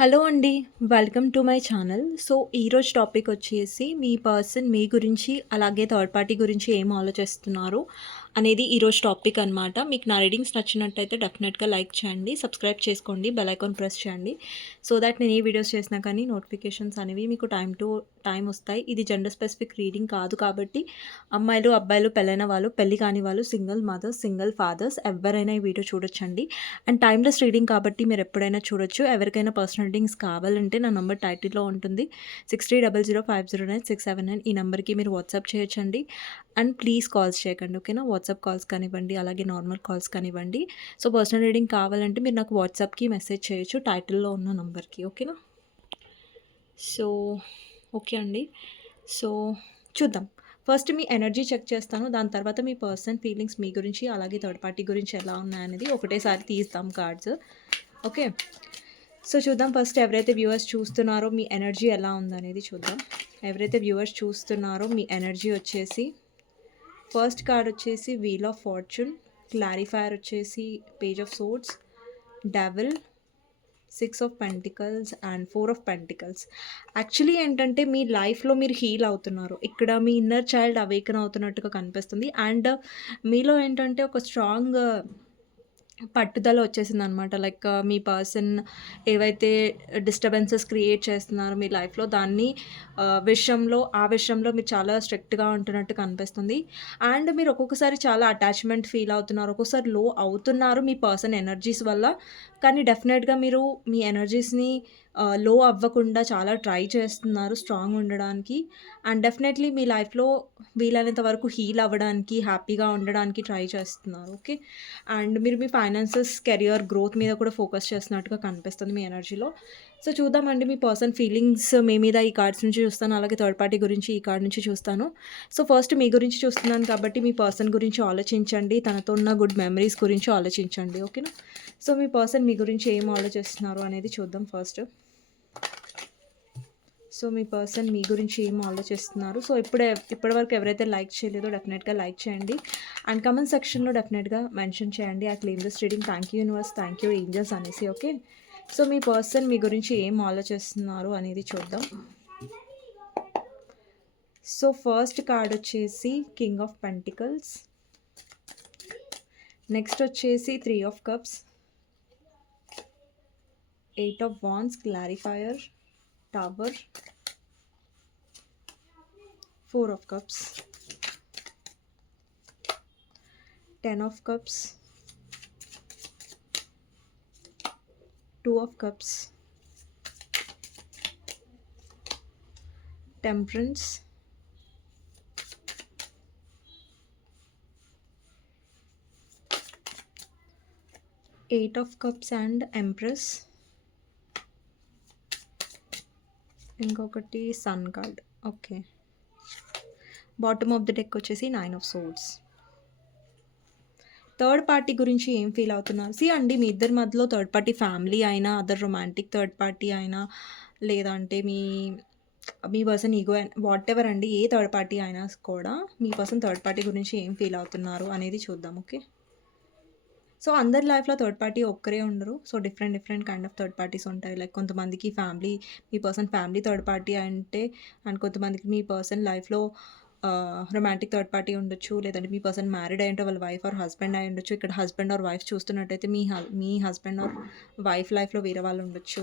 Hello అండి welcome to my channel so ఈరోజు topic వచ్చేసి మీ పర్సన్ మీ గురించి అలాగే థర్డ్ పార్టీ గురించి ఏం ఆలోచిస్తున్నారు అనేది ఈరోజు టాపిక్ అనమాట మీకు నా రీడింగ్స్ నచ్చినట్టయితే డెఫినెట్గా లైక్ చేయండి సబ్స్క్రైబ్ చేసుకోండి బెల్ ఐకాన్ ప్రెస్ చేయండి సో దాట్ నేను ఏ వీడియోస్ చేసినా కానీ నోటిఫికేషన్స్ అనేవి మీకు టైం టు టైం వస్తాయి ఇది జెండర్ స్పెసిఫిక్ రీడింగ్ కాదు కాబట్టి అమ్మాయిలు అబ్బాయిలు పెళ్ళైన వాళ్ళు పెళ్ళి కాని వాళ్ళు సింగిల్ మదర్స్ సింగిల్ ఫాదర్స్ ఎవరైనా ఈ వీడియో చూడొచ్చండి అండ్ టైమ్లెస్ రీడింగ్ కాబట్టి మీరు ఎప్పుడైనా చూడొచ్చు ఎవరికైనా పర్సనల్ రీడింగ్స్ కావాలంటే నా నంబర్ టైటిల్లో ఉంటుంది six three double zero five zero nine six seven nine ఈ నెంబర్కి మీరు వాట్సాప్ చేయొచ్చండి అండ్ ప్లీజ్ కాల్స్ చేయకండి ఓకేనా వాట్సాప్ కాల్స్ కానివ్వండి అలాగే నార్మల్ కాల్స్ కానివ్వండి సో పర్సనల్ రీడింగ్ కావాలంటే మీరు నాకు వాట్సాప్కి మెసేజ్ చేయొచ్చు టైటిల్లో ఉన్న నంబర్కి ఓకేనా సో ఓకే అండి సో చూద్దాం ఫస్ట్ మీ ఎనర్జీ చెక్ చేస్తాను దాని తర్వాత మీ పర్సన్ ఫీలింగ్స్ మీ గురించి అలాగే థర్డ్ పార్టీ గురించి ఎలా ఉన్నాయనేది ఒకటేసారి తీస్తాం కార్డ్స్ ఓకే సో చూద్దాం ఫస్ట్ ఎవరైతే వ్యూవర్స్ చూస్తున్నారో మీ ఎనర్జీ ఎలా ఉందనేది చూద్దాం ఎవరైతే వ్యూవర్స్ చూస్తున్నారో మీ ఎనర్జీ వచ్చేసి ఫస్ట్ కార్డ్ వచ్చేసి వీల్ ఆఫ్ ఫార్చ్యూన్ క్లారిఫైర్ వచ్చేసి page of swords devil six of pentacles and four of pentacles actually ఏంటంటే మీ లైఫ్లో మీరు హీల్ అవుతున్నారు ఇక్కడ మీ ఇన్నర్ చైల్డ్ అవేకన్ అవుతున్నట్టుగా కనిపిస్తుంది అండ్ మీలో ఏంటంటే ఒక స్ట్రాంగ్ పట్టుదల వచ్చేసింది అనమాట లైక్ మీ పర్సన్ ఏవైతే డిస్టర్బెన్సెస్ క్రియేట్ చేస్తున్నారో మీ లైఫ్లో దాన్ని విషయంలో ఆ విషయంలో మీరు చాలా స్ట్రిక్ట్గా ఉంటున్నట్టు కనిపిస్తుంది అండ్ మీరు ఒక్కొక్కసారి చాలా అటాచ్మెంట్ ఫీల్ అవుతున్నారు ఒక్కొక్కసారి లో అవుతున్నారు మీ పర్సన్ ఎనర్జీస్ వల్ల కానీ డెఫినెట్గా మీరు మీ ఎనర్జీస్ని లో అవ్వకుండా చాలా ట్రై చేస్తున్నారు స్ట్రాంగ్ ఉండడానికి అండ్ డెఫినెట్లీ మీ లైఫ్లో వీలైనంత వరకు హీల్ అవ్వడానికి హ్యాపీగా ఉండడానికి ట్రై చేస్తున్నారు ఓకే అండ్ మీరు మీ ఫైనాన్సెస్ కెరియర్ గ్రోత్ మీద కూడా ఫోకస్ చేస్తున్నట్టుగా కనిపిస్తుంది మీ ఎనర్జీలో సో చూద్దామండి మీ పర్సన్ ఫీలింగ్స్ మీ మీద ఈ కార్డ్స్ నుంచి చూస్తాను అలాగే థర్డ్ పార్టీ గురించి ఈ కార్డ్ నుంచి చూస్తాను సో ఫస్ట్ మీ గురించి చూస్తున్నాను కాబట్టి మీ పర్సన్ గురించి ఆలోచించండి తనతో ఉన్న గుడ్ మెమరీస్ గురించి ఆలోచించండి ఓకేనా సో మీ పర్సన్ మీ గురించి ఏం ఆలోచిస్తున్నారు అనేది చూద్దాం ఫస్ట్ సో మీ పర్సన్ మీ గురించి ఏం ఆలోచిస్తున్నారు సో ఇప్పుడే ఇప్పటివరకు ఎవరైతే లైక్ చేయలేదో డెఫినెట్గా లైక్ చేయండి అండ్ కమెంట్ సెక్షన్లో డెఫినెట్గా మెన్షన్ చేయండి at claim the reading thank you universe thank you angels అనేసి ఓకే సో మీ పర్సన్ మీ గురించి ఏం ఆలోచిస్తున్నారు అనేది చూద్దాం సో ఫస్ట్ కార్డ్ వచ్చేసి కింగ్ ఆఫ్ పెంటికల్స్ నెక్స్ట్ వచ్చేసి three of cups eight of wands clarifier tower four of cups ten of cups 2 of cups temperance eight of cups and empress ingokati sun card okay bottom of the deck which is nine of swords third party గురించి ఏం feel అవుతున్నారు సి అండి మీ ఇద్దరి మధ్యలో third party family అయినా other romantic third party అయినా లేదంటే మీ మీ పర్సన్ ఈగో వాట్ ఎవర్ అండి ఏ థర్డ్ పార్టీ అయినా కూడా మీ పర్సన్ థర్డ్ పార్టీ గురించి ఏం ఫీల్ అవుతున్నారు అనేది చూద్దాం ఓకే సో అందరి లైఫ్లో థర్డ్ పార్టీ ఒక్కరే ఉండరు so different different kind of third parties ఉంటాయి లైక్ కొంతమందికి ఫ్యామిలీ మీ పర్సన్ ఫ్యామిలీ థర్డ్ పార్టీ అంటే అండ్ కొంతమందికి మీ పర్సన్ లైఫ్లో రొమాంటిక్ థర్డ్ పార్టీ ఉండొచ్చు లేదంటే మీ పర్సన్ మ్యారీడ్ ఉంటే వాళ్ళ వైఫ్ ఆర్ హస్బెండ్ అయి ఉండొచ్చు ఇక్కడ హస్బెండ్ ఆర్ వైఫ్ చూస్తున్నట్టయితే మీ మీ హస్బెండ్ ఆర్ వైఫ్ లైఫ్లో వేరే వాళ్ళు ఉండొచ్చు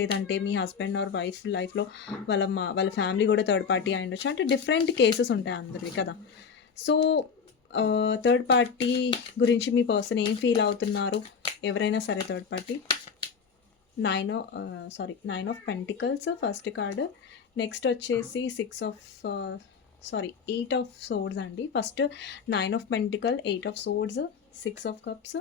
లేదంటే మీ హస్బెండ్ ఆర్ వైఫ్ లైఫ్లో వాళ్ళ మా వాళ్ళ ఫ్యామిలీ కూడా థర్డ్ పార్టీ అయి ఉండొచ్చు అంటే డిఫరెంట్ కేసెస్ ఉంటాయి అందరివి కదా సో థర్డ్ పార్టీ గురించి మీ పర్సన్ ఏం ఫీల్ అవుతున్నారు ఎవరైనా సరే third party nine sorry nine of pentacles first card next వచ్చేసి six of sorry, 8 of swords andi. First 9 of pentacles, 8 of swords, 6 of cups,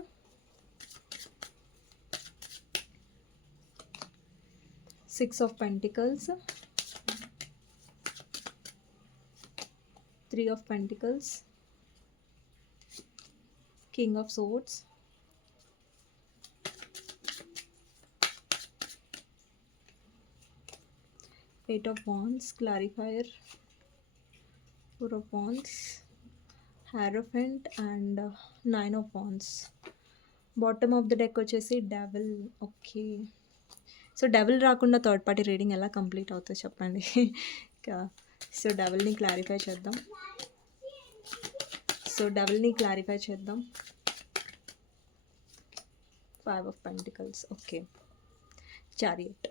Six of Pentacles, Three of Pentacles, King of Swords, Eight of Wands, Clarifier, four of pawns hierophant and nine of bottom of the deck వచ్చేసి devil okay so devil రాకుండా third party reading ఎలా complete అవుతుందో చెప్పండి so డెవిల్ని clarify చేద్దాం so డెవిల్ని clarify చేద్దాం five of pentacles okay chariot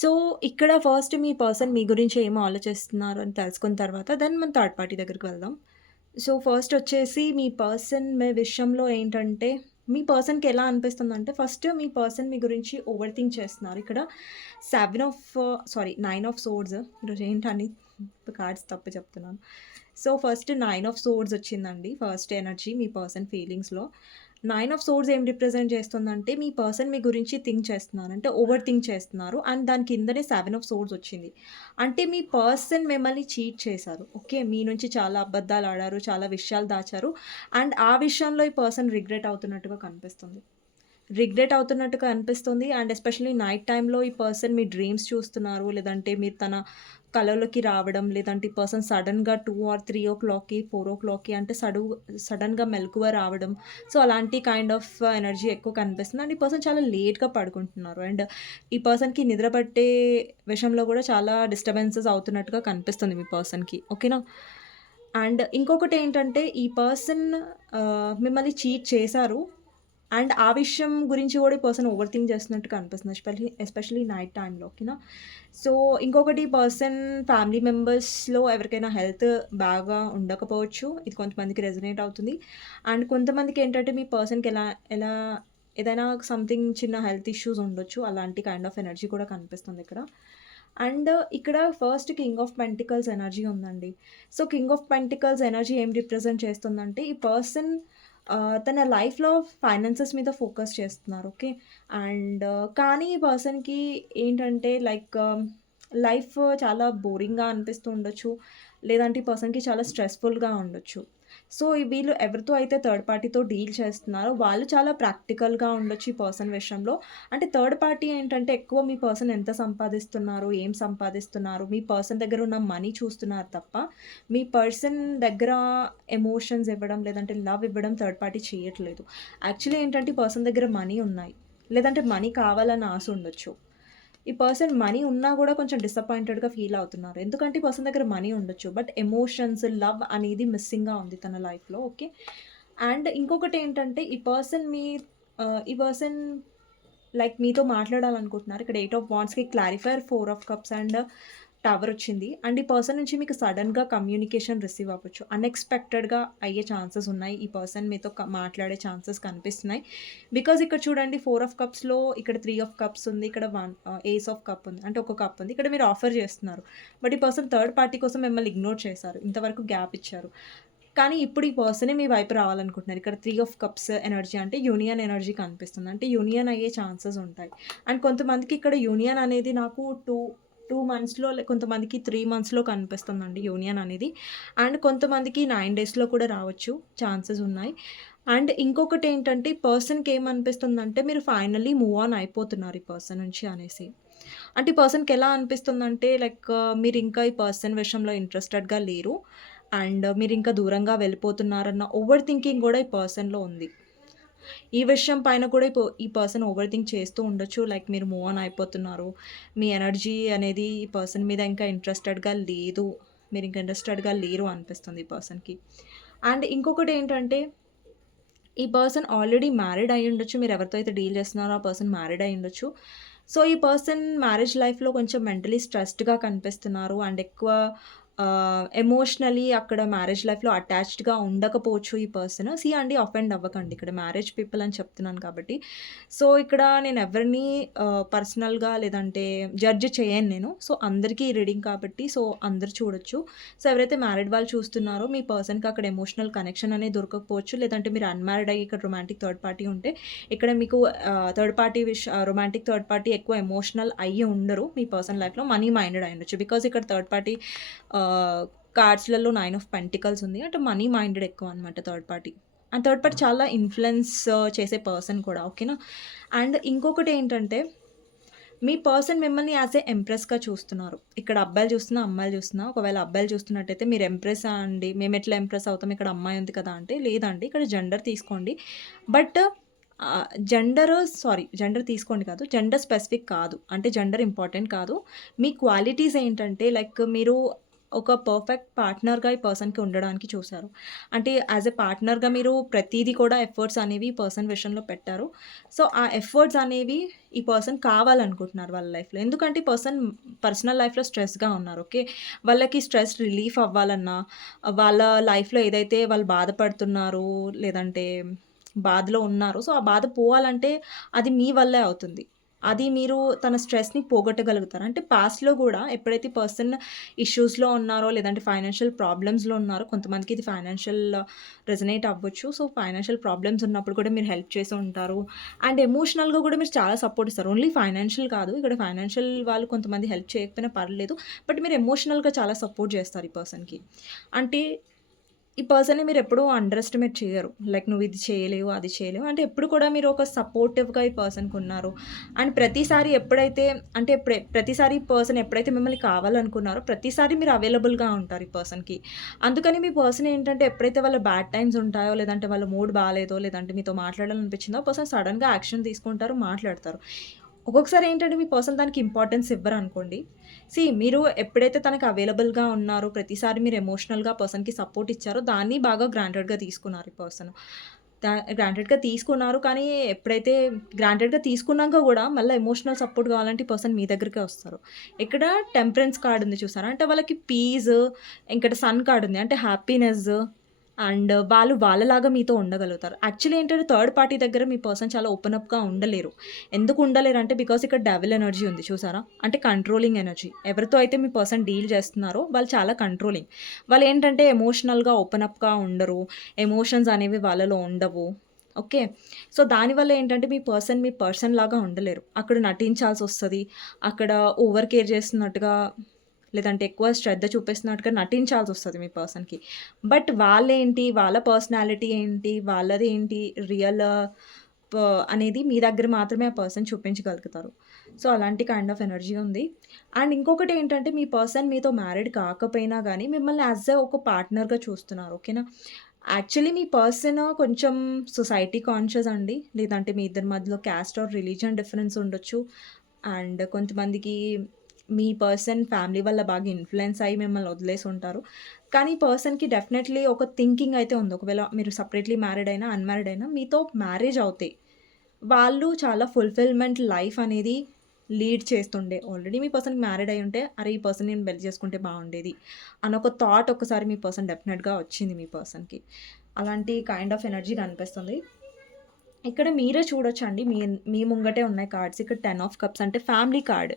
so ఇక్కడ ఫస్ట్ మీ పర్సన్ మీ గురించి ఏమో ఆలోచిస్తున్నారు అని తెలుసుకున్న తర్వాత దెన్ మనం థర్డ్ పార్టీ దగ్గరికి వెళ్దాం సో ఫస్ట్ వచ్చేసి మీ పర్సన్ మీ విషయంలో ఏంటంటే మీ పర్సన్కి ఎలా అనిపిస్తుంది అంటే ఫస్ట్ మీ పర్సన్ మీ గురించి ఓవర్ థింక్ చేస్తున్నారు ఇక్కడ seven of sorry nine of swords ఈరోజు ఏంటని కార్డ్స్ తప్పు చెప్తున్నాను so first nine of swords వచ్చిందండి ఫస్ట్ ఎనర్జీ మీ పర్సన్ ఫీలింగ్స్లో నైన్ ఆఫ్ సోర్స్ ఏం రిప్రజెంట్ చేస్తుందంటే మీ పర్సన్ మీ గురించి థింక్ చేస్తున్నారు అంటే ఓవర్ థింక్ చేస్తున్నారు అండ్ దాని కిందనే సెవెన్ ఆఫ్ సోర్స్ వచ్చింది అంటే మీ పర్సన్ మిమ్మల్ని చీట్ చేశారు ఓకే మీ నుంచి చాలా అబద్ధాలు ఆడారు చాలా విషయాలు దాచారు అండ్ ఆ విషయంలో ఈ పర్సన్ రిగ్రెట్ అవుతున్నట్టుగా కనిపిస్తుంది రిగ్రెట్ అవుతున్నట్టుగా అనిపిస్తుంది అండ్ ఎస్పెషల్లీ నైట్ టైంలో ఈ పర్సన్ మీ డ్రీమ్స్ చూస్తున్నారు లేదంటే మీరు తన కలలోకి రావడం లేదంటే పర్సన్ సడన్గా టూ ఆర్ త్రీ ఓ క్లాక్కి ఫోర్ ఓ క్లాక్కి అంటే సడు సడన్గా మెలకువ రావడం సో అలాంటి కైండ్ ఆఫ్ ఎనర్జీ ఎక్కువ కనిపిస్తుంది అండ్ ఈ పర్సన్ చాలా లేట్గా పడుకుంటున్నారు అండ్ ఈ పర్సన్కి నిద్ర పట్టే విషయంలో కూడా చాలా డిస్టర్బెన్సెస్ అవుతున్నట్టుగా కనిపిస్తుంది మీ పర్సన్కి ఓకేనా అండ్ ఇంకొకటి ఏంటంటే ఈ పర్సన్ uh, మిమ్మల్ని చీట్ చేశారు అండ్ ఆ విషయం గురించి కూడా ఈ పర్సన్ ఓవర్ థింక్ చేస్తున్నట్టుగా అనిపిస్తుంది ఎస్పెషలీ ఎస్పెషలీ నైట్ టైంలో ఓకేనా సో ఇంకొకటి పర్సన్ ఫ్యామిలీ మెంబర్స్లో ఎవరికైనా హెల్త్ బాగా ఉండకపోవచ్చు ఇది కొంతమందికి రెజనేట్ అవుతుంది అండ్ కొంతమందికి ఏంటంటే మీ పర్సన్కి ఎలా ఎలా ఏదైనా సంథింగ్ చిన్న హెల్త్ ఇష్యూస్ ఉండొచ్చు అలాంటి కైండ్ ఆఫ్ ఎనర్జీ కూడా కనిపిస్తుంది ఇక్కడ అండ్ ఇక్కడ first king of pentacles energy ఉందండి so king of pentacles energy ఏం రిప్రజెంట్ చేస్తుందంటే ఈ పర్సన్ తన లైఫ్లో ఫైనాన్సెస్ మీద ఫోకస్ చేస్తున్నారు ఓకే అండ్ కానీ ఈ పర్సన్కి ఏంటంటే లైక్ లైఫ్ చాలా బోరింగ్గా అనిపిస్తూ ఉండొచ్చు లేదంటే ఈ పర్సన్కి చాలా స్ట్రెస్ఫుల్గా ఉండొచ్చు సో వీళ్ళు ఎవరితో అయితే థర్డ్ పార్టీతో డీల్ చేస్తున్నారో వాళ్ళు చాలా ప్రాక్టికల్గా ఉండొచ్చు ఈ పర్సన్ విషయంలో అంటే థర్డ్ పార్టీ ఏంటంటే ఎక్కువ మీ పర్సన్ ఎంత సంపాదిస్తున్నారు ఏం సంపాదిస్తున్నారు మీ పర్సన్ దగ్గర ఉన్న మనీ చూస్తున్నారు తప్ప మీ పర్సన్ దగ్గర ఎమోషన్స్ ఇవ్వడం లేదంటే లవ్ ఇవ్వడం థర్డ్ పార్టీ చేయట్లేదు యాక్చువల్లీ ఏంటంటే పర్సన్ దగ్గర మనీ ఉన్నాయి లేదంటే మనీ కావాలని ఆశ ఉండొచ్చు ఈ పర్సన్ మనీ ఉన్నా కూడా కొంచెం డిసప్పాయింటెడ్గా ఫీల్ అవుతున్నారు ఎందుకంటే ఈ పర్సన్ దగ్గర మనీ ఉండొచ్చు బట్ ఎమోషన్స్ లవ్ అనేది మిస్సింగ్గా ఉంది తన లైఫ్లో ఓకే అండ్ ఇంకొకటి ఏంటంటే ఈ పర్సన్ మీ ఈ పర్సన్ లైక్ మీతో మాట్లాడాలనుకుంటున్నారు ఇక్కడ eight of బాండ్స్కి clarifier four of cups and tower వచ్చింది అండ్ ఈ పర్సన్ నుంచి మీకు సడన్గా కమ్యూనికేషన్ రిసీవ్ అవ్వచ్చు అన్ఎక్స్పెక్టెడ్గా అయ్యే ఛాన్సెస్ ఉన్నాయి ఈ పర్సన్ మీతో మాట్లాడే ఛాన్సెస్ కనిపిస్తున్నాయి బికాజ్ ఇక్కడ చూడండి ఫోర్ ఆఫ్ కప్స్లో ఇక్కడ త్రీ ఆఫ్ కప్స్ ఉంది ఇక్కడ వన్ ఏస్ ఆఫ్ కప్ ఉంది అంటే ఒక కప్ ఉంది ఇక్కడ మీరు ఆఫర్ చేస్తున్నారు బట్ ఈ పర్సన్ థర్డ్ పార్టీ కోసం మిమ్మల్ని ఇగ్నోర్ చేశారు ఇంతవరకు గ్యాప్ ఇచ్చారు కానీ ఇప్పుడు ఈ పర్సనే మీ వైపు రావాలనుకుంటున్నారు ఇక్కడ త్రీ ఆఫ్ కప్స్ ఎనర్జీ అంటే యూనియన్ ఎనర్జీ కనిపిస్తుంది అంటే యూనియన్ అయ్యే ఛాన్సెస్ ఉంటాయి అండ్ కొంతమందికి ఇక్కడ యూనియన్ అనేది నాకు టూ టూ మంత్స్లో కొంతమందికి త్రీ మంత్స్లో కనిపిస్తుందండి యూనియన్ అనేది అండ్ కొంతమందికి నైన్ డేస్లో కూడా రావచ్చు ఛాన్సెస్ ఉన్నాయి అండ్ ఇంకొకటి ఏంటంటే పర్సన్కి ఏమనిపిస్తుందంటే మీరు ఫైనలీ మూవ్ ఆన్ అయిపోతున్నారు ఈ పర్సన్ నుంచి అనేసి అంటే ఈ పర్సన్కి ఎలా అనిపిస్తుందంటే లైక్ మీరు ఇంకా ఈ పర్సన్ విషయంలో ఇంట్రెస్టెడ్గా లేరు అండ్ మీరు ఇంకా దూరంగా వెళ్ళిపోతున్నారన్న ఓవర్ థింకింగ్ కూడా ఈ పర్సన్లో ఉంది ఈ విషయం పైన కూడా ఈ పర్సన్ ఓవర్ థింక్ చేస్తూ ఉండొచ్చు లైక్ మీరు మూవ్ ఆన్ అయిపోతున్నారు మీ ఎనర్జీ అనేది ఈ పర్సన్ మీద ఇంకా ఇంట్రెస్టెడ్గా లేదు మీరు ఇంకా ఇంట్రెస్టెడ్గా లేరు అనిపిస్తుంది ఈ పర్సన్కి అండ్ ఇంకొకటి ఏంటంటే ఈ పర్సన్ ఆల్రెడీ మ్యారీడ్ అయి ఉండొచ్చు మీరు ఎవరితో అయితే డీల్ చేస్తున్నారో ఆ పర్సన్ మ్యారీడ్ అయి ఉండొచ్చు సో ఈ పర్సన్ మ్యారేజ్ లైఫ్లో కొంచెం మెంటలీ స్ట్రెస్డ్గా కనిపిస్తున్నారు అండ్ ఎక్కువ ఎమోషనలీ అక్కడ మ్యారేజ్ లైఫ్లో అటాచ్డ్గా ఉండకపోవచ్చు ఈ పర్సన్ సీ అండి అఫెండ్ అవ్వకండి ఇక్కడ మ్యారేజ్ పీపుల్ అని చెప్తున్నాను కాబట్టి సో ఇక్కడ నేను ఎవరిని పర్సనల్గా లేదంటే జడ్జ్ చేయను నేను సో అందరికీ రీడింగ్ కాబట్టి సో అందరు చూడొచ్చు సో ఎవరైతే మ్యారీడ్ వాళ్ళు చూస్తున్నారో మీ పర్సన్కి అక్కడ ఎమోషనల్ కనెక్షన్ అనేది దొరకకపోవచ్చు లేదంటే మీరు అన్మ్యారీడ్ అయ్యి ఇక్కడ రొమాంటిక్ థర్డ్ పార్టీ ఉంటే ఇక్కడ మీకు థర్డ్ పార్టీ విష రొమాంటిక్ థర్డ్ పార్టీ ఎక్కువ ఎమోషనల్ అయ్యి ఉండరు మీ పర్సన్ లైఫ్లో మనీ మైండెడ్ అయి ఉండొచ్చు బికాజ్ ఇక్కడ థర్డ్ పార్టీ కార్డ్స్లలో నైన్ ఆఫ్ పెంటికల్స్ ఉంది అంటే మనీ మైండెడ్ ఎక్కువ అనమాట third party and third party చాలా ఇన్ఫ్లుయెన్స్ చేసే పర్సన్ కూడా ఓకేనా అండ్ ఇంకొకటి ఏంటంటే మీ పర్సన్ మిమ్మల్ని యాజ్ ఏ ఎంప్రెస్గా చూస్తున్నారు ఇక్కడ అబ్బాయిలు చూస్తున్నా అమ్మాయిలు చూస్తున్నా ఒకవేళ అబ్బాయిలు చూస్తున్నట్టయితే మీరు ఎంప్రెస్ అండి మేము ఎట్లా ఎంప్రెస్ అవుతాం ఇక్కడ అమ్మాయి ఉంది కదా అంటే లేదండి ఇక్కడ జెండర్ తీసుకోండి బట్ జెండర్ సారీ జెండర్ తీసుకోండి కాదు జెండర్ స్పెసిఫిక్ కాదు అంటే జెండర్ ఇంపార్టెంట్ కాదు మీ క్వాలిటీస్ ఏంటంటే లైక్ మీరు ఒక పర్ఫెక్ట్ పార్ట్నర్గా ఈ పర్సన్కి ఉండడానికి చూశారు అంటే యాజ్ ఎ పార్ట్నర్గా మీరు ప్రతిదీ కూడా ఎఫర్ట్స్ అనేవి ఈ పర్సన్ విషయంలో పెట్టారు సో ఆ ఎఫర్ట్స్ అనేవి ఈ పర్సన్ కావాలనుకుంటున్నారు వాళ్ళ లైఫ్లో ఎందుకంటే ఈ పర్సన్ పర్సనల్ లైఫ్లో స్ట్రెస్గా ఉన్నారు ఓకే వాళ్ళకి స్ట్రెస్ రిలీఫ్ అవ్వాలన్నా వాళ్ళ లైఫ్లో ఏదైతే వాళ్ళు బాధపడుతున్నారు లేదంటే బాధలో ఉన్నారు సో ఆ బాధ పోవాలంటే అది మీ వల్లే అవుతుంది అది మీరు తన స్ట్రెస్ని పోగొట్టగలుగుతారు అంటే పాస్ట్లో కూడా ఎప్పుడైతే పర్సన్ ఇష్యూస్లో ఉన్నారో లేదంటే ఫైనాన్షియల్ ప్రాబ్లమ్స్లో ఉన్నారో కొంతమందికి ఇది ఫైనాన్షియల్ రెజనేట్ అవ్వచ్చు సో ఫైనాన్షియల్ ప్రాబ్లమ్స్ ఉన్నప్పుడు కూడా మీరు హెల్ప్ చేసి ఉంటారు అండ్ ఎమోషనల్గా కూడా మీరు చాలా సపోర్ట్ ఇస్తారు ఓన్లీ ఫైనాన్షియల్ కాదు ఇక్కడ ఫైనాన్షియల్ వాళ్ళు కొంతమంది హెల్ప్ చేయకపోయినా పర్లేదు బట్ మీరు ఎమోషనల్గా చాలా సపోర్ట్ చేస్తారు ఈ పర్సన్కి అంటే ఈ పర్సన్ని మీరు ఎప్పుడూ అండర్ ఎస్టిమేట్ చేయరు లైక్ నువ్వు ఇది చేయలేవు అది చేయలేవు అంటే ఎప్పుడు కూడా మీరు ఒక సపోర్టివ్గా ఈ పర్సన్కి ఉన్నారు అండ్ ప్రతిసారి ఎప్పుడైతే అంటే ప్రతిసారి ఈ పర్సన్ ఎప్పుడైతే మిమ్మల్ని కావాలనుకున్నారో ప్రతిసారి మీరు అవైలబుల్గా ఉంటారు ఈ పర్సన్కి అందుకని మీ పర్సన్ ఏంటంటే ఎప్పుడైతే వాళ్ళ బ్యాడ్ టైమ్స్ ఉంటాయో లేదంటే వాళ్ళ మూడ్ బాగాలేదో లేదంటే మీతో మాట్లాడాలనిపించిందో పర్సన్ సడన్గా యాక్షన్ తీసుకుంటారు మాట్లాడతారు ఒక్కొక్కసారి ఏంటంటే మీ పర్సన్ దానికి ఇంపార్టెన్స్ ఇవ్వరు అనుకోండి సి మీరు ఎప్పుడైతే తనకి అవైలబుల్గా ఉన్నారో ప్రతిసారి మీరు ఎమోషనల్గా పర్సన్కి సపోర్ట్ ఇచ్చారో దాన్ని బాగా గ్రాంటెడ్గా తీసుకున్నారు ఈ పర్సన్ గ్రాంటెడ్గా తీసుకున్నారు కానీ ఎప్పుడైతే గ్రాంటెడ్గా తీసుకున్నాక కూడా మళ్ళీ ఎమోషనల్ సపోర్ట్ కావాలంటే పర్సన్ మీ దగ్గరికే వస్తారు ఇక్కడ టెంపరెన్స్ కార్డ్ ఉంది చూసారా అంటే వాళ్ళకి పీజ్ ఇంకా సన్ కార్డ్ ఉంది అంటే హ్యాపీనెస్ అండ్ వాళ్ళు వాళ్ళలాగా మీతో ఉండగలుగుతారు యాక్చువల్లీ ఏంటంటే థర్డ్ పార్టీ దగ్గర మీ పర్సన్ చాలా ఓపెన్ అప్గా ఉండలేరు ఎందుకు ఉండలేరు అంటే బికాస్ ఇక్కడ డెవల్ ఎనర్జీ ఉంది చూసారా అంటే కంట్రోలింగ్ ఎనర్జీ ఎవరితో అయితే మీ పర్సన్ డీల్ చేస్తున్నారో వాళ్ళు చాలా కంట్రోలింగ్ వాళ్ళు ఏంటంటే ఎమోషనల్గా ఓపెన్ అప్గా ఉండరు ఎమోషన్స్ అనేవి వాళ్ళలో ఉండవు ఓకే సో దానివల్ల ఏంటంటే మీ పర్సన్ మీ పర్సన్ లాగా ఉండలేరు అక్కడ నటించాల్సి వస్తుంది అక్కడ ఓవర్ కేర్ చేస్తున్నట్టుగా లేదంటే ఎక్కువ శ్రద్ధ చూపిస్తున్నట్టుగా నటించాల్సి వస్తుంది మీ పర్సన్కి బట్ వాళ్ళేంటి వాళ్ళ పర్సనాలిటీ ఏంటి వాళ్ళది ఏంటి రియల్ అనేది మీ దగ్గర మాత్రమే ఆ పర్సన్ చూపించగలుగుతారు సో అలాంటి కైండ్ ఆఫ్ ఎనర్జీ ఉంది అండ్ ఇంకొకటి ఏంటంటే మీ పర్సన్ మీతో మ్యారీడ్ కాకపోయినా కానీ మిమ్మల్ని యాజ్ అ ఒక పార్ట్నర్గా చూస్తున్నారు ఓకేనా యాక్చువల్లీ మీ పర్సన్ కొంచెం సొసైటీ కాన్షియస్ అండి లేదంటే మీ ఇద్దరి మధ్యలో క్యాస్ట్ ఆర్ రిలీజన్ డిఫరెన్స్ ఉండొచ్చు అండ్ కొంతమందికి మీ పర్సన్ ఫ్యామిలీ వల్ల బాగా ఇన్ఫ్లుయెన్స్ అయ్యి మిమ్మల్ని వదిలేసి ఉంటారు కానీ పర్సన్కి డెఫినెట్లీ ఒక థింకింగ్ అయితే ఉంది ఒకవేళ మీరు సపరేట్లీ మ్యారీడ్ అయినా అన్మ్యారీడ్ అయినా మీతో మ్యారేజ్ అవుతాయి వాళ్ళు చాలా ఫుల్ఫిల్మెంట్ లైఫ్ అనేది లీడ్ చేస్తుండే ఆల్రెడీ మీ పర్సన్కి మ్యారీడ్ అయి ఉంటే అరే ఈ పర్సన్ నేను బెల్ట్ చేసుకుంటే బాగుండేది అని ఒక థాట్ ఒకసారి మీ పర్సన్ డెఫినెట్గా వచ్చింది మీ పర్సన్కి అలాంటి కైండ్ ఆఫ్ ఎనర్జీ కనిపిస్తుంది ఇక్కడ మీరే చూడొచ్చండి మీ మీ ముంగటే ఉన్నాయి కార్డ్స్ ఇక్కడ టెన్ ఆఫ్ కప్స్ అంటే ఫ్యామిలీ కార్డ్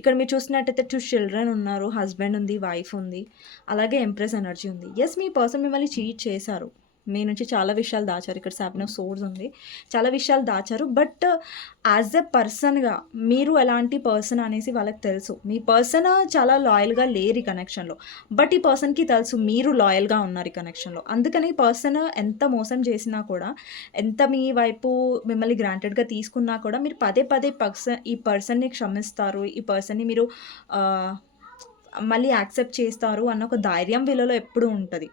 ఇక్కడ మీరు చూసినట్టయితే టూ చిల్డ్రన్ ఉన్నారు హస్బెండ్ ఉంది వైఫ్ ఉంది అలాగే ఎంప్రెస్ ఎనర్జీ ఉంది ఎస్ మీ పర్సన్ మిమ్మల్ని చీట్ చేశారు మీ నుంచి చాలా విషయాలు దాచారు ఇక్కడ సాపిన్ సోర్స్ hmm. ఉంది చాలా విషయాలు దాచారు బట్ యాజ్ ఎ పర్సన్గా మీరు ఎలాంటి పర్సన్ అనేసి వాళ్ళకి తెలుసు మీ పర్సన్ చాలా లాయల్గా లేరు ఈ కనెక్షన్లో బట్ ఈ పర్సన్కి తెలుసు మీరు లాయల్గా ఉన్నారు ఈ కనెక్షన్లో అందుకని ఈ పర్సన్ ఎంత మోసం చేసినా కూడా ఎంత మీ వైపు మిమ్మల్ని గ్రాంటెడ్గా తీసుకున్నా కూడా మీరు పదే పదే పర్సన్ ఈ పర్సన్ని క్షమిస్తారు ఈ పర్సన్ని మీరు మళ్ళీ యాక్సెప్ట్ చేస్తారు అన్న ఒక ధైర్యం వీళ్ళలో ఎప్పుడూ ఉంటుంది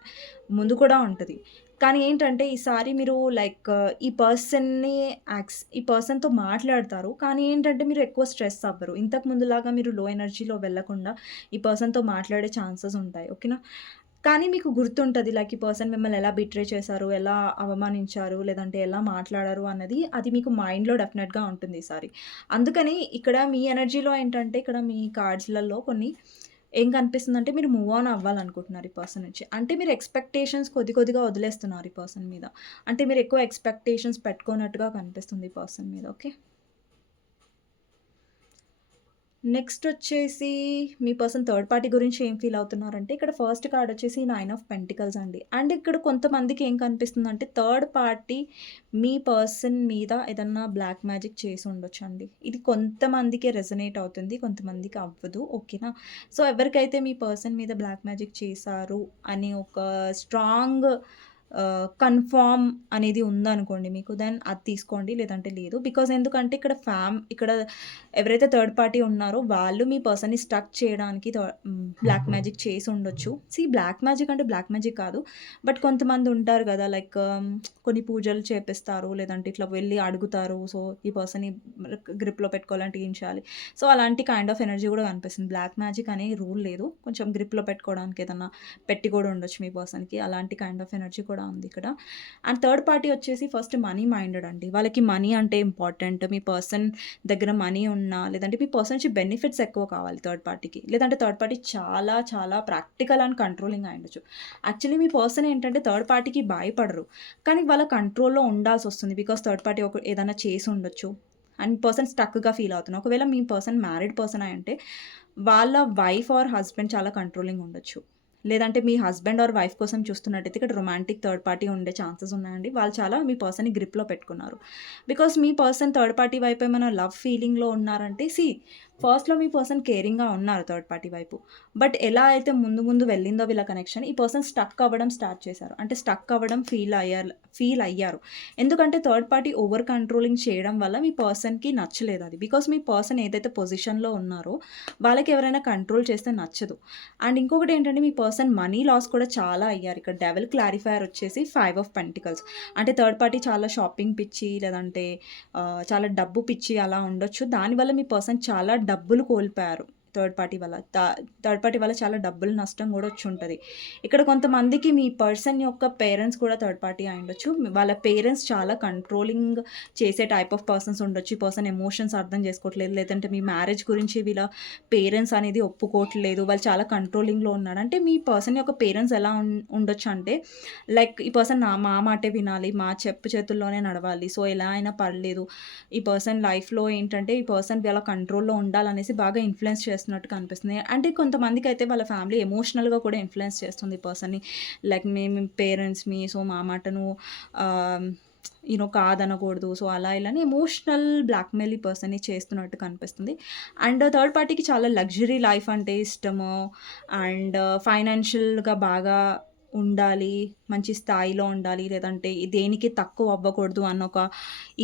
ముందు కూడా ఉంటుంది కానీ ఏంటంటే ఈసారి మీరు లైక్ ఈ పర్సన్ని యాక్స్ ఈ పర్సన్తో మాట్లాడతారు కానీ ఏంటంటే మీరు ఎక్కువ స్ట్రెస్ అవ్వరు ఇంతకు ముందులాగా మీరు లో ఎనర్జీలో వెళ్ళకుండా ఈ పర్సన్తో మాట్లాడే ఛాన్సెస్ ఉంటాయి ఓకేనా కానీ మీకు గుర్తుంటుంది లైక్ ఈ పర్సన్ మిమ్మల్ని ఎలా బిట్రే చేశారు ఎలా అవమానించారు లేదంటే ఎలా మాట్లాడారు అన్నది అది మీకు మైండ్లో డెఫినెట్గా ఉంటుంది ఈసారి అందుకని ఇక్కడ మీ ఎనర్జీలో ఏంటంటే ఇక్కడ మీ కార్డ్స్లలో కొన్ని ఏం కనిపిస్తుంది అంటే మీరు మూవ్ ఆన్ అవ్వాలనుకుంటున్నారు ఈ పర్సన్ నుంచి అంటే మీరు ఎక్స్పెక్టేషన్స్ కొద్ది కొద్దిగా వదిలేస్తున్నారు ఈ పర్సన్ మీద అంటే మీరు ఎక్కువ ఎక్స్పెక్టేషన్స్ పెట్టుకున్నట్టుగా కనిపిస్తుంది ఈ పర్సన్ మీద ఓకే నెక్స్ట్ వచ్చేసి మీ పర్సన్ థర్డ్ పార్టీ గురించి ఏం ఫీల్ అవుతున్నారంటే ఇక్కడ ఫస్ట్ కార్డ్ వచ్చేసి నైన్ ఆఫ్ పెంటికల్స్ అండి అండ్ ఇక్కడ కొంతమందికి ఏం కనిపిస్తుంది అంటే థర్డ్ పార్టీ మీ పర్సన్ మీద ఏదన్నా బ్లాక్ మ్యాజిక్ చేసి ఉండొచ్చు అండి ఇది కొంతమందికి రెజనేట్ అవుతుంది కొంతమందికి అవ్వదు ఓకేనా సో ఎవరికైతే మీ పర్సన్ మీద బ్లాక్ మ్యాజిక్ చేశారు అని ఒక స్ట్రాంగ్ కన్ఫామ్ అనేది ఉందనుకోండి మీకు దెన్ అది తీసుకోండి లేదంటే లేదు బికాజ్ ఎందుకంటే ఇక్కడ ఫ్యామ్ ఇక్కడ ఎవరైతే థర్డ్ పార్టీ ఉన్నారో వాళ్ళు మీ పర్సన్ని స్టక్ చేయడానికి బ్లాక్ మ్యాజిక్ mm-hmm. చేసి ఉండొచ్చు సి బ్లాక్ మ్యాజిక్ అంటే బ్లాక్ మ్యాజిక్ కాదు బట్ కొంతమంది ఉంటారు కదా లైక్ um, కొన్ని పూజలు చేపిస్తారు లేదంటే ఇట్లా వెళ్ళి అడుగుతారు సో ఈ పర్సన్ని గ్రిప్లో పెట్టుకోవాలంటే ఏం చేయాలి సో అలాంటి కైండ్ ఆఫ్ ఎనర్జీ కూడా కనిపిస్తుంది బ్లాక్ మ్యాజిక్ అనే రూల్ లేదు కొంచెం గ్రిప్లో పెట్టుకోవడానికి ఏదన్నా పెట్టి కూడా ఉండొచ్చు మీ పర్సన్కి అలాంటి కైండ్ ఆఫ్ ఎనర్జీ కూడా కూడా ఉంది ఇక్కడ అండ్ థర్డ్ పార్టీ వచ్చేసి ఫస్ట్ మనీ మైండెడ్ అండి వాళ్ళకి మనీ అంటే ఇంపార్టెంట్ మీ పర్సన్ దగ్గర మనీ ఉన్నా లేదంటే మీ పర్సన్ నుంచి బెనిఫిట్స్ ఎక్కువ కావాలి థర్డ్ పార్టీకి లేదంటే థర్డ్ పార్టీ చాలా చాలా ప్రాక్టికల్ అండ్ కంట్రోలింగ్ ఉండొచ్చు యాక్చువల్లీ మీ పర్సన్ ఏంటంటే థర్డ్ పార్టీకి భయపడరు కానీ వాళ్ళ కంట్రోల్లో ఉండాల్సి వస్తుంది బికాస్ థర్డ్ పార్టీ ఒక ఏదైనా చేసి ఉండొచ్చు అండ్ పర్సన్ స్టక్గా ఫీల్ అవుతున్నాం ఒకవేళ మీ పర్సన్ మ్యారీడ్ పర్సన్ అయి అంటే వాళ్ళ వైఫ్ ఆర్ హస్బెండ్ చాలా కంట్రోలింగ్ ఉండొచ్చు లేదంటే మీ హస్బెండ్ ఆర్ వైఫ్ కోసం చూస్తున్నట్టయితే ఇక్కడ రొమాంటిక్ థర్డ్ పార్టీ ఉండే ఛాన్సెస్ ఉన్నాయండి వాళ్ళు చాలా మీ పర్సన్ని గ్రిప్లో పెట్టుకున్నారు బికాస్ మీ పర్సన్ థర్డ్ పార్టీ వైపు ఏమైనా లవ్ ఫీలింగ్లో ఉన్నారంటే సి ఫస్ట్లో మీ పర్సన్ కేరింగ్గా ఉన్నారు థర్డ్ పార్టీ వైపు బట్ ఎలా అయితే ముందు ముందు వెళ్ళిందో వీళ్ళ కనెక్షన్ ఈ పర్సన్ స్టక్ అవ్వడం స్టార్ట్ చేశారు అంటే స్టక్ అవ్వడం ఫీల్ అయ్యారు ఫీల్ అయ్యారు ఎందుకంటే థర్డ్ పార్టీ ఓవర్ కంట్రోలింగ్ చేయడం వల్ల మీ పర్సన్కి నచ్చలేదు అది బికాస్ మీ పర్సన్ ఏదైతే పొజిషన్లో ఉన్నారో వాళ్ళకి ఎవరైనా కంట్రోల్ చేస్తే నచ్చదు అండ్ ఇంకొకటి ఏంటంటే మీ పర్సన్ మనీ లాస్ కూడా చాలా అయ్యారు ఇక్కడ డెవల్ క్లారిఫైర్ వచ్చేసి ఫైవ్ ఆఫ్ పెంటికల్స్ అంటే థర్డ్ పార్టీ చాలా షాపింగ్ పిచ్చి లేదంటే చాలా డబ్బు పిచ్చి అలా ఉండొచ్చు దానివల్ల మీ పర్సన్ చాలా డబ్బులు కోల్పోయారు థర్డ్ పార్టీ వల్ల థర్డ్ పార్టీ వల్ల చాలా డబ్బులు నష్టం కూడా వచ్చి ఉంటుంది ఇక్కడ కొంతమందికి మీ పర్సన్ యొక్క పేరెంట్స్ కూడా థర్డ్ పార్టీ అయి ఉండొచ్చు వాళ్ళ పేరెంట్స్ చాలా కంట్రోలింగ్ చేసే టైప్ ఆఫ్ పర్సన్స్ ఉండొచ్చు ఈ పర్సన్ ఎమోషన్స్ అర్థం చేసుకోవట్లేదు లేదంటే మీ మ్యారేజ్ గురించి వీళ్ళ పేరెంట్స్ అనేది ఒప్పుకోవట్లేదు వాళ్ళు చాలా కంట్రోలింగ్లో ఉన్నాడు అంటే మీ పర్సన్ యొక్క పేరెంట్స్ ఎలా ఉండొచ్చు అంటే లైక్ ఈ పర్సన్ నా మా మాటే వినాలి మా చెప్పు చేతుల్లోనే నడవాలి సో ఎలా అయినా పర్లేదు ఈ పర్సన్ లైఫ్లో ఏంటంటే ఈ పర్సన్ వీళ్ళ కంట్రోల్లో ఉండాలనేసి బాగా ఇన్ఫ్లుయెన్స్ చేస్తుంది చేస్తున్నట్టు కనిపిస్తుంది అంటే కొంతమందికి అయితే వాళ్ళ ఫ్యామిలీ ఎమోషనల్గా కూడా ఇన్ఫ్లుయెన్స్ చేస్తుంది పర్సన్ని లైక్ మేము మీ సో మా మాటను యూనో కాదనకూడదు సో అలా ఇలానే ఎమోషనల్ బ్లాక్మెయిల్ ఈ పర్సన్ని చేస్తున్నట్టు కనిపిస్తుంది అండ్ థర్డ్ పార్టీకి చాలా లగ్జరీ లైఫ్ అంటే ఇష్టము అండ్ ఫైనాన్షియల్గా బాగా ఉండాలి మంచి స్థాయిలో ఉండాలి లేదంటే దేనికి తక్కువ అవ్వకూడదు అన్న ఒక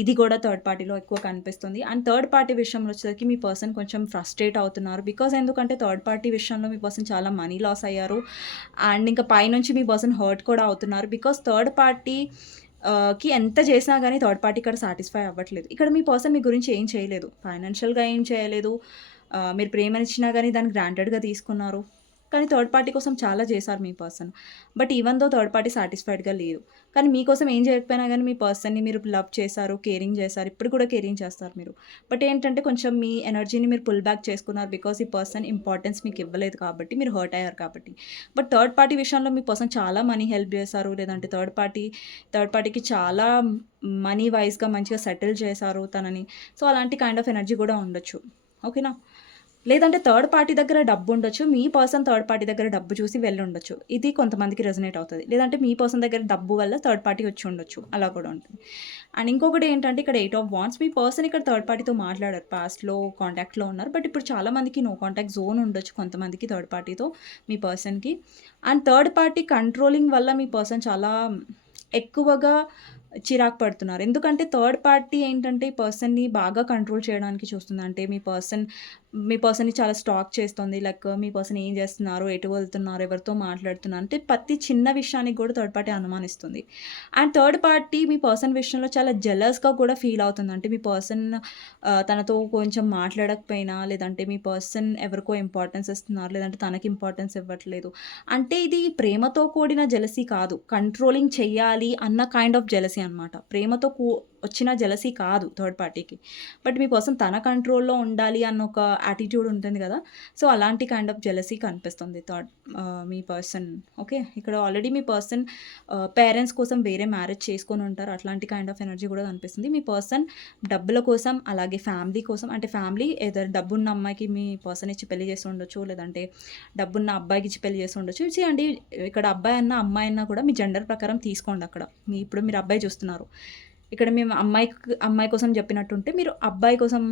ఇది కూడా థర్డ్ పార్టీలో ఎక్కువ కనిపిస్తుంది అండ్ థర్డ్ పార్టీ విషయంలో వచ్చేసరికి మీ పర్సన్ కొంచెం ఫ్రస్ట్రేట్ అవుతున్నారు బికాజ్ ఎందుకంటే థర్డ్ పార్టీ విషయంలో మీ పర్సన్ చాలా మనీ లాస్ అయ్యారు అండ్ ఇంకా పైనుంచి మీ పర్సన్ హర్ట్ కూడా అవుతున్నారు బికాజ్ థర్డ్ పార్టీ కి ఎంత చేసినా కానీ థర్డ్ పార్టీ ఇక్కడ సాటిస్ఫై అవ్వట్లేదు ఇక్కడ మీ పర్సన్ మీ గురించి ఏం చేయలేదు ఫైనాన్షియల్గా ఏం చేయలేదు uh, మీరు ప్రేమనిచ్చినా కానీ దాన్ని గ్రాంటెడ్గా తీసుకున్నారు కానీ థర్డ్ పార్టీ కోసం చాలా చేశారు మీ person but even though third party సాటిస్ఫైడ్గా లేదు కానీ మీకోసం ఏం చేయకపోయినా కానీ మీ పర్సన్ని మీరు లవ్ చేశారు కేరింగ్ చేశారు ఇప్పుడు కూడా కేరింగ్ చేస్తారు మీరు బట్ ఏంటంటే కొంచెం మీ ఎనర్జీని మీరు పుల్ బ్యాక్ చేసుకున్నారు బికాస్ ఈ పర్సన్ ఇంపార్టెన్స్ మీకు ఇవ్వలేదు కాబట్టి మీరు హర్ట్ అయ్యారు కాబట్టి బట్ థర్డ్ పార్టీ విషయంలో మీ పర్సన్ చాలా మనీ హెల్ప్ చేశారు లేదంటే థర్డ్ పార్టీ థర్డ్ పార్టీకి చాలా మనీ వైజ్గా మంచిగా సెటిల్ చేశారు తనని సో అలాంటి కైండ్ ఆఫ్ ఎనర్జీ కూడా ఉండొచ్చు ఓకేనా లేదంటే థర్డ్ పార్టీ దగ్గర డబ్బు ఉండొచ్చు మీ పర్సన్ థర్డ్ పార్టీ దగ్గర డబ్బు చూసి వెళ్ళి ఉండొచ్చు ఇది కొంతమందికి రెజనేట్ అవుతుంది లేదంటే మీ పర్సన్ దగ్గర డబ్బు వల్ల థర్డ్ పార్టీ వచ్చి ఉండొచ్చు అలా కూడా ఉంటుంది అండ్ ఇంకొకటి ఏంటంటే ఇక్కడ ఎయిట్ ఆఫ్ వాన్స్ మీ పర్సన్ ఇక్కడ థర్డ్ పార్టీతో మాట్లాడారు పాస్ట్లో కాంటాక్ట్లో ఉన్నారు బట్ ఇప్పుడు చాలామందికి నో కాంటాక్ట్ జోన్ ఉండొచ్చు కొంతమందికి థర్డ్ పార్టీతో మీ పర్సన్కి అండ్ థర్డ్ పార్టీ కంట్రోలింగ్ వల్ల మీ పర్సన్ చాలా ఎక్కువగా చిరాకు పడుతున్నారు ఎందుకంటే థర్డ్ పార్టీ ఏంటంటే ఈ పర్సన్ని బాగా కంట్రోల్ చేయడానికి చూస్తుంది అంటే మీ పర్సన్ మీ పర్సన్ని చాలా స్టాక్ చేస్తుంది లైక్ మీ పర్సన్ ఏం చేస్తున్నారు ఎటు వెళ్తున్నారు ఎవరితో మాట్లాడుతున్నారు అంటే ప్రతి చిన్న విషయానికి కూడా థర్డ్ పార్టీ అనుమానిస్తుంది అండ్ థర్డ్ పార్టీ మీ పర్సన్ విషయంలో చాలా జెలస్గా కూడా ఫీల్ అవుతుంది అంటే మీ పర్సన్ తనతో కొంచెం మాట్లాడకపోయినా లేదంటే మీ పర్సన్ ఎవరికో ఇంపార్టెన్స్ ఇస్తున్నారు లేదంటే తనకి ఇంపార్టెన్స్ ఇవ్వట్లేదు అంటే ఇది ప్రేమతో కూడిన జెలసీ కాదు కంట్రోలింగ్ చెయ్యాలి అన్న కైండ్ ఆఫ్ జెలసీ అనమాట ప్రేమతో కూ వచ్చిన జలసీ కాదు థర్డ్ పార్టీకి బట్ మీకోసం తన కంట్రోల్లో ఉండాలి అన్న ఒక యాటిట్యూడ్ ఉంటుంది కదా సో అలాంటి కైండ్ ఆఫ్ జలసీ కనిపిస్తుంది థర్డ్ మీ పర్సన్ ఓకే ఇక్కడ ఆల్రెడీ మీ పర్సన్ పేరెంట్స్ కోసం వేరే మ్యారేజ్ చేసుకొని ఉంటారు అట్లాంటి కైండ్ ఆఫ్ ఎనర్జీ కూడా కనిపిస్తుంది మీ పర్సన్ డబ్బుల కోసం అలాగే ఫ్యామిలీ కోసం అంటే ఫ్యామిలీ ఏదో డబ్బున్న అమ్మాయికి మీ పర్సన్ ఇచ్చి పెళ్లి చేసి ఉండొచ్చు లేదంటే డబ్బున్న అబ్బాయికి ఇచ్చి పెళ్లి చేసి ఉండొచ్చు చేయండి ఇక్కడ అబ్బాయి అన్న అమ్మాయి అన్న కూడా మీ జెండర్ ప్రకారం తీసుకోండి అక్కడ మీ ఇప్పుడు మీరు అబ్బాయి చూస్తున్నారు ఇక్కడ మేము అమ్మాయి అమ్మాయి కోసం చెప్పినట్టుంటే మీరు అబ్బాయి కోసం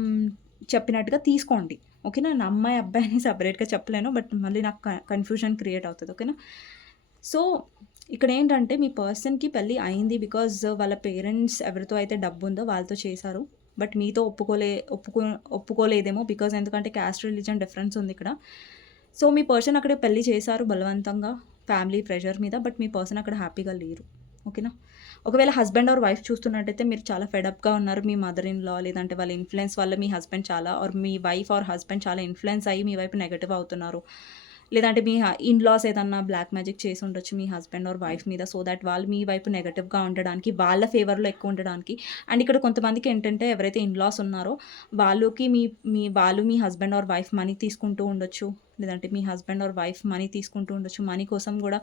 చెప్పినట్టుగా తీసుకోండి ఓకేనా నా అమ్మాయి అబ్బాయి అని సపరేట్గా చెప్పలేను బట్ మళ్ళీ నాకు కన్ఫ్యూజన్ క్రియేట్ అవుతుంది ఓకేనా సో ఇక్కడ ఏంటంటే మీ పర్సన్కి పెళ్ళి అయింది బికాజ్ వాళ్ళ పేరెంట్స్ ఎవరితో అయితే డబ్బు ఉందో వాళ్ళతో చేశారు బట్ మీతో ఒప్పుకోలే ఒప్పుకో ఒప్పుకోలేదేమో బికాజ్ ఎందుకంటే క్యాస్ట్ రిలీజన్ డిఫరెన్స్ ఉంది ఇక్కడ సో మీ పర్సన్ అక్కడ పెళ్ళి చేశారు బలవంతంగా ఫ్యామిలీ ప్రెషర్ మీద బట్ మీ పర్సన్ అక్కడ హ్యాపీగా లేరు ఓకేనా ఒకవేళ హస్బెండ్ ఆర్ వైఫ్ చూస్తున్నట్టయితే మీరు చాలా ఫెడప్గా ఉన్నారు మీ మదర్ ఇన్ లా లేదంటే వాళ్ళ ఇన్ఫ్లుయెన్స్ వల్ల మీ హస్బెండ్ చాలా ఆర్ మీ వైఫ్ ఆర్ హస్బెండ్ చాలా ఇన్ఫ్లుయెన్స్ అయ్యి మీ వైపు నెగటివ్ అవుతున్నారు లేదంటే మీ ఇన్ లాస్ ఏదన్నా బ్లాక్ మ్యాజిక్ చేసి ఉండొచ్చు మీ హస్బెండ్ ఆర్ వైఫ్ మీద సో దట్ వాళ్ళు మీ వైపు నెగటివ్గా ఉండడానికి వాళ్ళ ఫేవర్లో ఎక్కువ ఉండడానికి అండ్ ఇక్కడ కొంతమందికి ఏంటంటే ఎవరైతే ఇన్ లాస్ ఉన్నారో వాళ్ళకి మీ మీ వాళ్ళు మీ హస్బెండ్ ఆర్ వైఫ్ మనీ తీసుకుంటూ ఉండొచ్చు లేదంటే మీ హస్బెండ్ ఆర్ వైఫ్ మనీ తీసుకుంటూ ఉండొచ్చు మనీ కోసం కూడా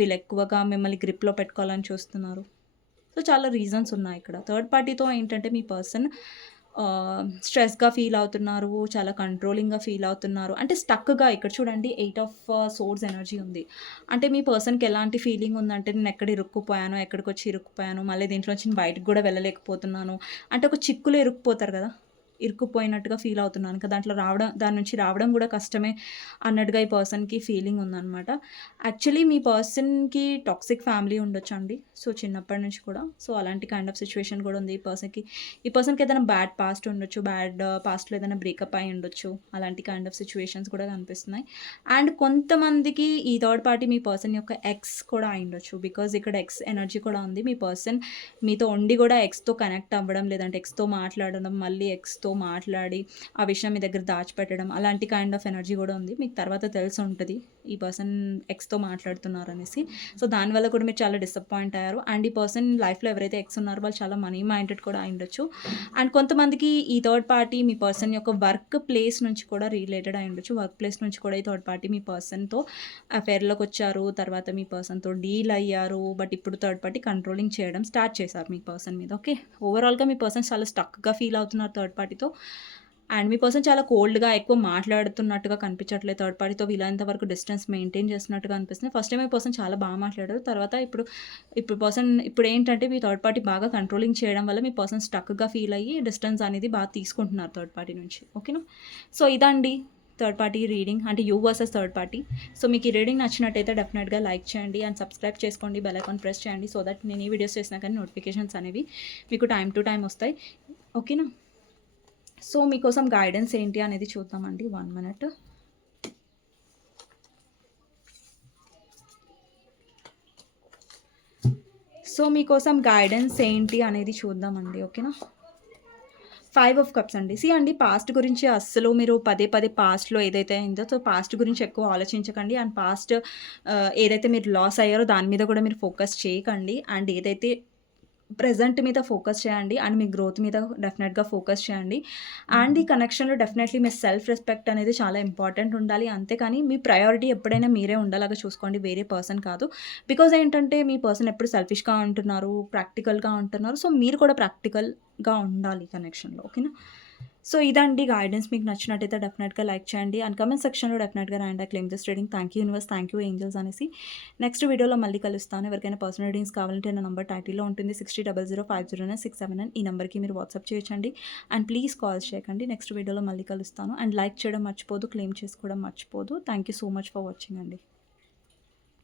వీళ్ళు ఎక్కువగా మిమ్మల్ని గ్రిప్లో పెట్టుకోవాలని చూస్తున్నారు సో చాలా రీజన్స్ ఉన్నాయి ఇక్కడ థర్డ్ పార్టీతో ఏంటంటే మీ పర్సన్ స్ట్రెస్గా ఫీల్ అవుతున్నారు చాలా కంట్రోలింగ్గా ఫీల్ అవుతున్నారు అంటే స్టక్గా ఇక్కడ చూడండి ఎయిట్ ఆఫ్ సోర్స్ ఎనర్జీ ఉంది అంటే మీ పర్సన్కి ఎలాంటి ఫీలింగ్ ఉందంటే నేను ఎక్కడ ఇరుక్కుపోయాను ఎక్కడికి వచ్చి ఇరుక్కుపోయాను మళ్ళీ దీంట్లో వచ్చి బయటకు కూడా వెళ్ళలేకపోతున్నాను అంటే ఒక చిక్కులో ఇరుక్కుపోతారు కదా ఇరుక్కుపోయినట్టుగా ఫీల్ అవుతున్నాను కదా దాంట్లో రావడం దాని నుంచి రావడం కూడా కష్టమే అన్నట్టుగా ఈ పర్సన్కి ఫీలింగ్ ఉందన్నమాట యాక్చువల్లీ మీ పర్సన్కి టాక్సిక్ ఫ్యామిలీ ఉండొచ్చు అండి సో చిన్నప్పటి నుంచి కూడా సో అలాంటి కైండ్ ఆఫ్ సిచ్యువేషన్ కూడా ఉంది ఈ పర్సన్కి ఈ పర్సన్కి ఏదైనా బ్యాడ్ పాస్ట్ ఉండొచ్చు బ్యాడ్ పాస్ట్లో ఏదైనా బ్రేకప్ అయి ఉండొచ్చు అలాంటి కైండ్ ఆఫ్ సిచ్యువేషన్స్ కూడా కనిపిస్తున్నాయి అండ్ కొంతమందికి ఈ థర్డ్ పార్టీ మీ పర్సన్ యొక్క ఎక్స్ కూడా అయి ఉండొచ్చు బికాజ్ ఇక్కడ ఎక్స్ ఎనర్జీ కూడా ఉంది మీ పర్సన్ మీతో ఉండి కూడా ఎక్స్తో కనెక్ట్ అవ్వడం లేదంటే ఎక్స్తో మాట్లాడడం మళ్ళీ ఎక్స్తో తో మాట్లాడి ఆ విషయం మీ దగ్గర దాచిపెట్టడం అలాంటి కైండ్ ఆఫ్ ఎనర్జీ కూడా ఉంది మీకు తర్వాత తెలిసి ఉంటుంది ఈ పర్సన్ ఎక్స్తో మాట్లాడుతున్నారు అనేసి సో దానివల్ల కూడా మీరు చాలా డిసప్పాయింట్ అయ్యారు అండ్ ఈ పర్సన్ లైఫ్లో ఎవరైతే ఎక్స్ ఉన్నారో వాళ్ళు చాలా మనీ మైండెడ్ కూడా అయి ఉండొచ్చు అండ్ కొంతమందికి ఈ థర్డ్ పార్టీ మీ పర్సన్ యొక్క వర్క్ ప్లేస్ నుంచి కూడా రిలేటెడ్ అయి ఉండొచ్చు వర్క్ ప్లేస్ నుంచి కూడా ఈ థర్డ్ పార్టీ మీ పర్సన్తో అఫేర్లోకి వచ్చారు తర్వాత మీ పర్సన్తో డీల్ అయ్యారు బట్ ఇప్పుడు థర్డ్ పార్టీ కంట్రోలింగ్ చేయడం స్టార్ట్ చేశారు మీ పర్సన్ మీద ఓకే ఓవరాల్గా మీ పర్సన్ చాలా స్టక్గా ఫీల్ అవుతున్నారు థర్డ్ పార్టీతో అండ్ మీ పర్సన్ చాలా కోల్డ్గా ఎక్కువ మాట్లాడుతున్నట్టుగా కనిపించట్లేదు థర్డ్ పార్టీతో వీలైనంత వరకు డిస్టెన్స్ మెయింటైన్ చేస్తున్నట్టుగా అనిపిస్తుంది ఫస్ట్ టైం మీ పర్సన్ చాలా బాగా మాట్లాడారు తర్వాత ఇప్పుడు ఇప్పుడు పర్సన్ ఇప్పుడు ఏంటంటే మీ థర్డ్ పార్టీ బాగా కంట్రోలింగ్ చేయడం వల్ల మీ పర్సన్ స్టక్గా ఫీల్ అయ్యి డిస్టెన్స్ అనేది బాగా తీసుకుంటున్నారు థర్డ్ పార్టీ నుంచి ఓకేనా సో ఇదండి థర్డ్ పార్టీ రీడింగ్ అంటే you versus third party so మీకు ఈ రీడింగ్ నచ్చినట్టయితే డెఫినెట్గా లైక్ చేయండి అండ్ సబ్స్క్రైబ్ చేసుకోండి బెల్ అకౌంట్ ప్రెస్ చేయండి సో దట్ నేను ఈ వీడియోస్ చేసినా కానీ నోటిఫికేషన్స్ అనేవి మీకు టైం టు టైం వస్తాయి ఓకేనా సో మీకోసం గైడెన్స్ ఏంటి అనేది చూద్దామండి వన్ మినిట్ సో మీకోసం గైడెన్స్ ఏంటి అనేది చూద్దామండి ఓకేనా ఫైవ్ ఆఫ్ కప్స్ అండి సి అండి పాస్ట్ గురించి అస్సలు మీరు పదే పదే పాస్ట్లో ఏదైతే అయిందో సో పాస్ట్ గురించి ఎక్కువ ఆలోచించకండి అండ్ పాస్ట్ uh, ఏదైతే మీరు లాస్ అయ్యారో దాని మీద కూడా మీరు ఫోకస్ చేయకండి అండ్ ఏదైతే ప్రజెంట్ మీద ఫోకస్ చేయండి అండ్ మీ గ్రోత్ మీద డెఫినెట్గా ఫోకస్ చేయండి అండ్ ఈ కనెక్షన్లో డెఫినెట్లీ మీ సెల్ఫ్ రెస్పెక్ట్ అనేది చాలా ఇంపార్టెంట్ ఉండాలి అంతేకాని మీ ప్రయారిటీ ఎప్పుడైనా మీరే ఉండేలాగా చూసుకోండి వేరే పర్సన్ కాదు బికాజ్ ఏంటంటే మీ పర్సన్ ఎప్పుడు సెల్ఫిష్గా ఉంటున్నారు ప్రాక్టికల్గా ఉంటున్నారు సో మీరు కూడా ప్రాక్టికల్గా ఉండాలి కనెక్షన్లో ఓకేనా సో ఇదండి గైడెన్స్ మీకు నచ్చినట్టయితే డెఫినెట్గా లైక్ చేయండి అండ్ కమెంట్ సెక్షన్లో డెఫినెట్గా రాయండి ఆ claim this reading thank you universe thank you angels అనేసి నెక్స్ట్ వీడియోలో మళ్ళీ కలుస్తాను ఎవరికైనా పర్సనల్ రీడింగ్స్ కావాలంటే నా నెంబర్ టైటిల్లో ఉంటుంది sixty double zero five zero nine six seven ఈ నెంబర్కి మీరు వాట్సాప్ చేయొచ్చండి అండ్ ప్లీజ్ కాల్ చేయకండి నెక్స్ట్ వీడియోలో మళ్ళీ కలుస్తాను అండ్ లైక్ చేయడం మర్చిపోదు క్లెయిమ్ చేసుకోవడం మర్చిపోదు thank you so much for watching అండి